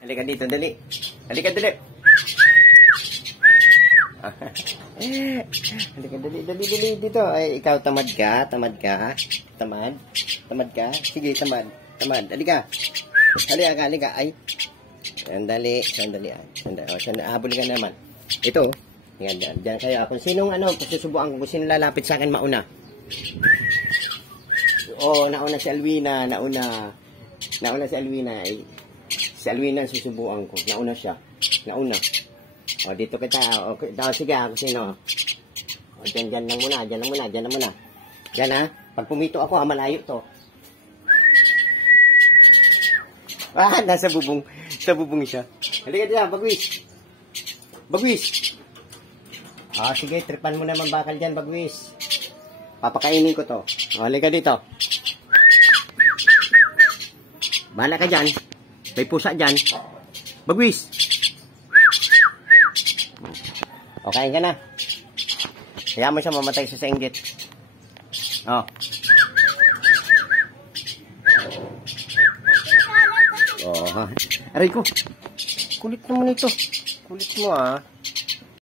Halika dito, dali. Halika, dali. Halika, dali, dito. Ay, ikaw, tamad ka? Tamad ka? Tamad? Tamad ka? Sige, tamad. Tamad. Halika. Halika. Ay. Sandali. Habol ka naman. Ito. Yan, dyan kayo. Kung sinong susubukan kung sino lalapit sa akin mauna. Nauna si Alwina. Nauna si Alwina. Si Alwina susubukan ko. Nauna siya. Nauna. Dito kita. Okay. Sige, ako sino. Dyan lang muna. Dyan ha. Pag pumito ako, malayo to. Nasa bubong. Sa bubong siya. Halika dyan, Bagwis. Sige, tripan mo naman bakal dyan, Bagwis. Papakainin ko to. Halika dito. Bahala ka dyan. May pusa dyan. Bagwis. Kain ka na. Kaya mo siya mamatay sa inggit. Aray ko. Kulit naman ito. Kulit mo